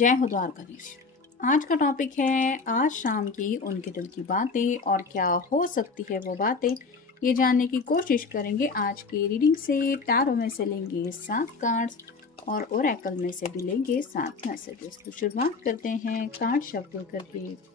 जय हो द्वारकाधीश। आज का टॉपिक है आज शाम की उनके दिल की बातें और क्या हो सकती है वो बातें, ये जानने की कोशिश करेंगे आज की रीडिंग से। टैरो में से लेंगे 7 कार्ड्स और ओरेकल में से भी लेंगे 7 मैसेजेस। तो शुरुआत करते हैं कार्ड शफल करके।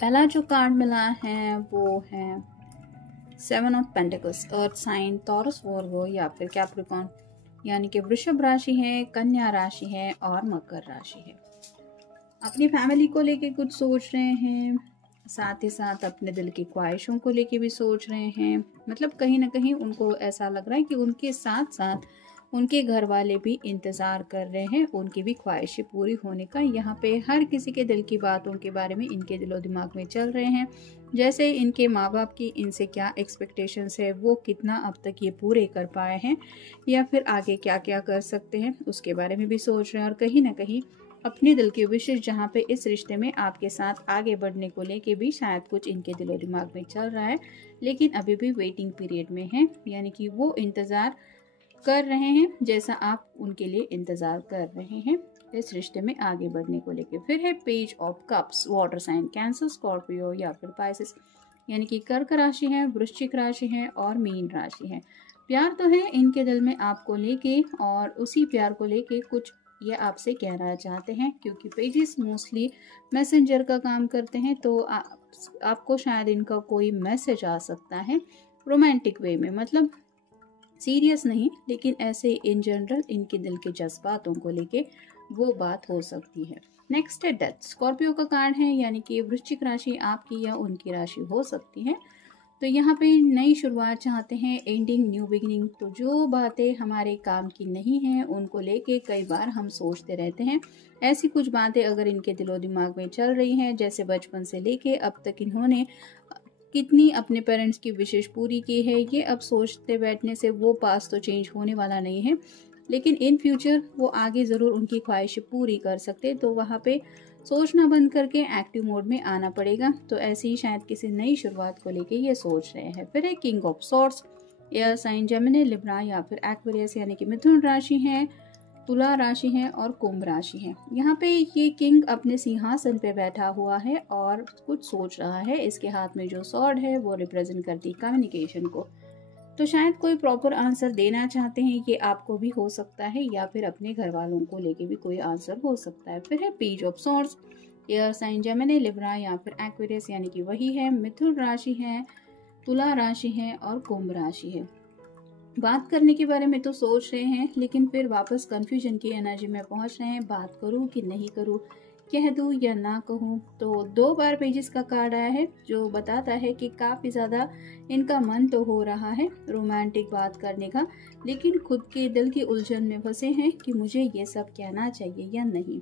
पहला जो कार्ड मिला है वो है 7 of pentacles. Earth sign Taurus Virgo या फिर कैप्रिकॉर्न, यानी कि वृषभ राशि है, कन्या राशि है और मकर राशि है। अपनी फैमिली को लेके कुछ सोच रहे हैं, साथ ही साथ अपने दिल की ख्वाहिशों को लेके भी सोच रहे हैं। मतलब कहीं ना कहीं उनको ऐसा लग रहा है कि उनके साथ साथ उनके घर वाले भी इंतज़ार कर रहे हैं उनकी भी ख्वाहिशें पूरी होने का। यहाँ पे हर किसी के दिल की बातों के बारे में इनके दिलो दिमाग में चल रहे हैं, जैसे इनके माँ बाप की इनसे क्या एक्सपेक्टेशंस है, वो कितना अब तक ये पूरे कर पाए हैं या फिर आगे क्या क्या कर सकते हैं उसके बारे में भी सोच रहे हैं। और कहीं ना कहीं अपने दिल के विशेष जहाँ पे इस रिश्ते में आपके साथ आगे बढ़ने को लेके भी शायद कुछ इनके दिलो दिमाग में चल रहा है, लेकिन अभी भी वेटिंग पीरियड में है, यानी कि वो इंतज़ार कर रहे हैं जैसा आप उनके लिए इंतज़ार कर रहे हैं इस रिश्ते में आगे बढ़ने को लेके। फिर है page of cups, water sign cancer, Scorpio या फिर पाइसेस, यानी कि कर्क राशि है, वृश्चिक राशि है और मीन राशि है। प्यार तो है इनके दिल में आपको लेके, और उसी प्यार को लेके कुछ ये आपसे कहना चाहते हैं, क्योंकि पेजेस मोस्टली मैसेंजर का काम करते हैं। तो आपको शायद इनका कोई मैसेज आ सकता है रोमांटिक वे में, मतलब सीरियस नहीं, लेकिन ऐसे इन जनरल इनके दिल के जज्बातों को लेके वो बात हो सकती है। नेक्स्ट है डेथ, स्कॉर्पियो का कार्ड है, यानी कि वृश्चिक राशि आपकी या उनकी राशि हो सकती है। तो यहाँ पे नई शुरुआत चाहते हैं, एंडिंग न्यू बिगिनिंग। तो जो बातें हमारे काम की नहीं हैं उनको लेके कई बार हम सोचते रहते हैं। ऐसी कुछ बातें अगर इनके दिलो दिमाग में चल रही हैं, जैसे बचपन से लेके अब तक इन्होंने कितनी अपने पेरेंट्स की विशेष पूरी की है, ये अब सोचते बैठने से वो पास तो चेंज होने वाला नहीं है, लेकिन इन फ्यूचर वो आगे ज़रूर उनकी ख्वाहिशें पूरी कर सकते। तो वहाँ पे सोचना बंद करके एक्टिव मोड में आना पड़ेगा। तो ऐसे ही शायद किसी नई शुरुआत को लेके ये सोच रहे हैं। फिर है king of swords, air sign Gemini, Libra या फिर एक्वेरियस, यानी कि मिथुन राशि है, तुला राशि है और कुंभ राशि है। यहाँ पे ये किंग अपने सिंहासन पे बैठा हुआ है और कुछ सोच रहा है। इसके हाथ में जो सॉर्ड है वो रिप्रेजेंट करती कम्युनिकेशन को। तो शायद कोई प्रॉपर आंसर देना चाहते हैं, ये आपको भी हो सकता है या फिर अपने घर वालों को लेके भी कोई आंसर हो सकता है। फिर है page of swords, air sign Gemini, Libra या फिर एक्वेरियस, यानी कि वही है, मिथुन राशि है, तुला राशि है और कुंभ राशि है। बात करने के बारे में तो सोच रहे हैं, लेकिन फिर वापस कंफ्यूजन की एनर्जी में पहुंच रहे हैं, बात करूं कि नहीं करूं, कह दूं या ना कहूं। तो 2 बार पेजेस का कार्ड आया है जो बताता है कि काफ़ी ज़्यादा इनका मन तो हो रहा है रोमांटिक बात करने का, लेकिन खुद के दिल की उलझन में फंसे हैं कि मुझे ये सब कहना चाहिए या नहीं।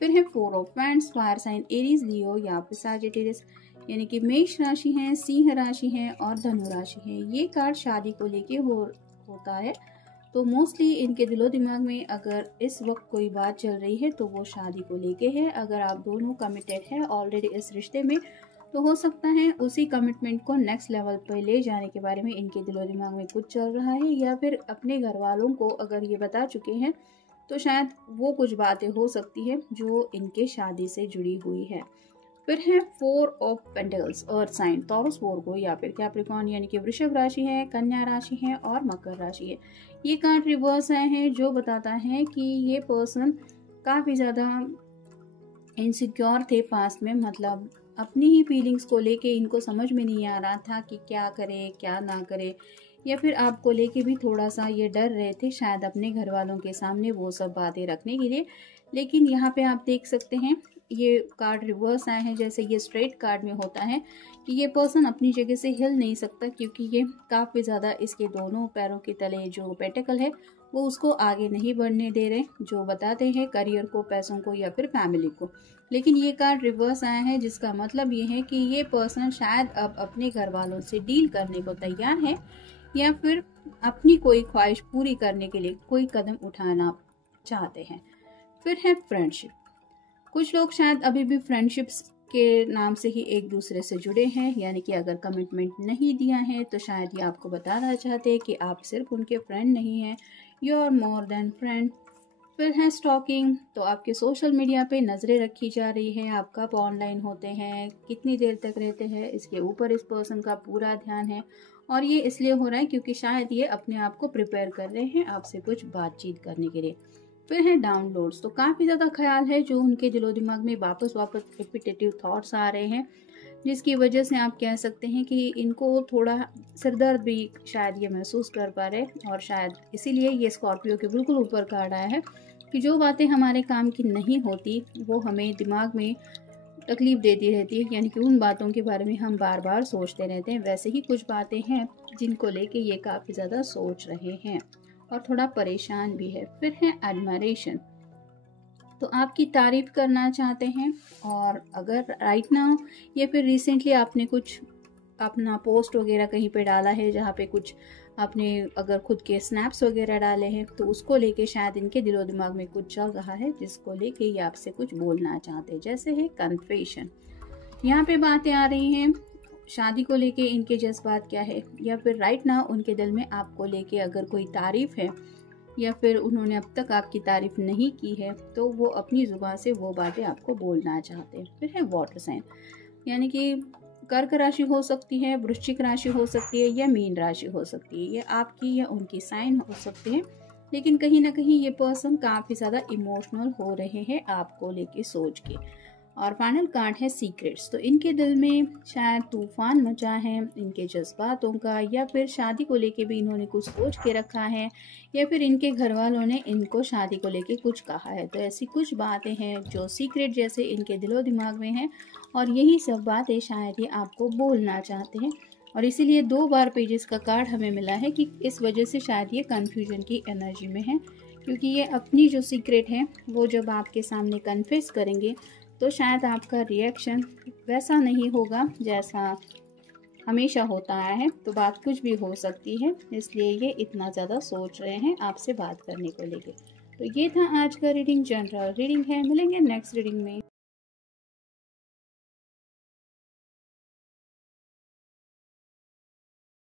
फिर है 4 of wands, fire sign Aries, Leo या फिर सजिटेरियस, यानी कि मेष राशि है, सिंह राशि है और धनु राशि है। ये कार्ड शादी को लेके होता है। तो मोस्टली इनके दिलो दिमाग में अगर इस वक्त कोई बात चल रही है तो वो शादी को लेके है। अगर आप दोनों कमिटेड है ऑलरेडी इस रिश्ते में, तो हो सकता है उसी कमिटमेंट को नेक्स्ट लेवल पर ले जाने के बारे में इनके दिलो दिमाग में कुछ चल रहा है, या फिर अपने घर वालों को अगर ये बता चुके हैं तो शायद वो कुछ बातें हो सकती है जो इनके शादी से जुड़ी हुई है। फिर है 4 of pentacles, earth sign, Taurus, Virgo या फिर कैप्रिकॉर्न, यानी कि वृषभ राशि है, कन्या राशि है और मकर राशि है। ये कार्ड रिवर्स आए हैं जो बताता है कि ये पर्सन काफ़ी ज़्यादा इनसिक्योर थे पास्ट में, मतलब अपनी ही फीलिंग्स को लेके इनको समझ में नहीं आ रहा था कि क्या करे क्या ना करे, या फिर आपको लेके भी थोड़ा सा ये डर रहे थे शायद अपने घर वालों के सामने वो सब बातें रखने के लिए। लेकिन यहाँ पे आप देख सकते हैं ये कार्ड रिवर्स आए हैं, जैसे ये स्ट्रेट कार्ड में होता है कि ये पर्सन अपनी जगह से हिल नहीं सकता, क्योंकि ये काफ़ी ज़्यादा इसके दोनों पैरों के तले जो पेंटिकल है वो उसको आगे नहीं बढ़ने दे रहे, जो बताते हैं करियर को, पैसों को या फिर फैमिली को। लेकिन ये कार्ड रिवर्स आया है जिसका मतलब ये है कि ये पर्सन शायद अब अपने घर वालों से डील करने को तैयार है, या फिर अपनी कोई ख्वाहिश पूरी करने के लिए कोई कदम उठाना चाहते हैं। फिर है फ्रेंडशिप। कुछ लोग शायद अभी भी फ्रेंडशिप्स के नाम से ही एक दूसरे से जुड़े हैं, यानी कि अगर कमिटमेंट नहीं दिया है तो शायद ये आपको बताना चाहते हैं कि आप सिर्फ उनके फ्रेंड नहीं हैं, you are more than friend. फिर है स्टॉकिंग, तो आपके सोशल मीडिया पे नज़रें रखी जा रही है, आप कब ऑनलाइन होते हैं, कितनी देर तक रहते हैं, इसके ऊपर इस पर्सन का पूरा ध्यान है। और ये इसलिए हो रहा है क्योंकि शायद ये अपने आप को प्रिपेयर कर रहे हैं आपसे कुछ बातचीत करने के लिए। फिर है डाउनलोड्स, तो काफ़ी ज़्यादा ख्याल है जो उनके दिलो दिमाग में वापस रिपीटेटिव थॉट्स आ रहे हैं, जिसकी वजह से आप कह सकते हैं कि इनको थोड़ा सिरदर्द भी शायद ये महसूस कर पा रहे, और शायद इसीलिए ये स्कॉर्पियो के बिल्कुल ऊपर कार्ड आया है कि जो बातें हमारे काम की नहीं होती वो हमें दिमाग में तकलीफ देती रहती है, यानी कि उन बातों के बारे में हम बार बार सोचते रहते हैं। वैसे ही कुछ बातें हैं जिनको लेके ये काफ़ी ज़्यादा सोच रहे हैं और थोड़ा परेशान भी है। फिर है एडमायरेशन, तो आपकी तारीफ करना चाहते हैं, और अगर राइट नाउ या फिर रिसेंटली आपने कुछ अपना पोस्ट वगैरह कहीं पे डाला है जहाँ पे कुछ आपने अगर खुद के स्नैप्स वगैरह डाले हैं तो उसको लेके शायद इनके दिलो दिमाग में कुछ चल रहा है जिसको लेके ये आपसे कुछ बोलना चाहते हैं, जैसे है कन्फेशन। यहाँ पे बातें आ रही हैं शादी को लेके इनके जज्बात क्या है, या फिर राइट नाउ उनके दिल में आपको लेके अगर कोई तारीफ है या फिर उन्होंने अब तक आपकी तारीफ नहीं की है तो वो अपनी जुबान से वो बातें आपको बोलना चाहते हैं। फिर है वाटर साइन, यानी कि कर्क राशि हो सकती है, वृश्चिक राशि हो सकती है या मीन राशि हो सकती है, ये आपकी या उनकी साइन हो सकते हैं। लेकिन कहीं ना कहीं ये पर्सन काफ़ी ज़्यादा इमोशनल हो रहे हैं आपको लेके सोच के। और फाइनल कार्ड है सीक्रेट्स, तो इनके दिल में शायद तूफान मचा है इनके जज्बातों का, या फिर शादी को लेके भी इन्होंने कुछ सोच के रखा है, या फिर इनके घर वालों ने इनको शादी को लेके कुछ कहा है। तो ऐसी कुछ बातें हैं जो सीक्रेट जैसे इनके दिलो दिमाग में हैं, और यही सब बातें शायद ये आपको बोलना चाहते हैं। और इसीलिए 2 बार पेजेस का कार्ड हमें मिला है कि इस वजह से शायद ये कन्फ्यूजन की एनर्जी में है, क्योंकि ये अपनी जो सीक्रेट है वो जब आपके सामने कन्फेस करेंगे तो शायद आपका रिएक्शन वैसा नहीं होगा जैसा हमेशा होता आया है, तो बात कुछ भी हो सकती है, इसलिए ये इतना ज़्यादा सोच रहे हैं आपसे बात करने को लेके। तो ये था आज का रीडिंग, जनरल रीडिंग है। मिलेंगे नेक्स्ट रीडिंग में।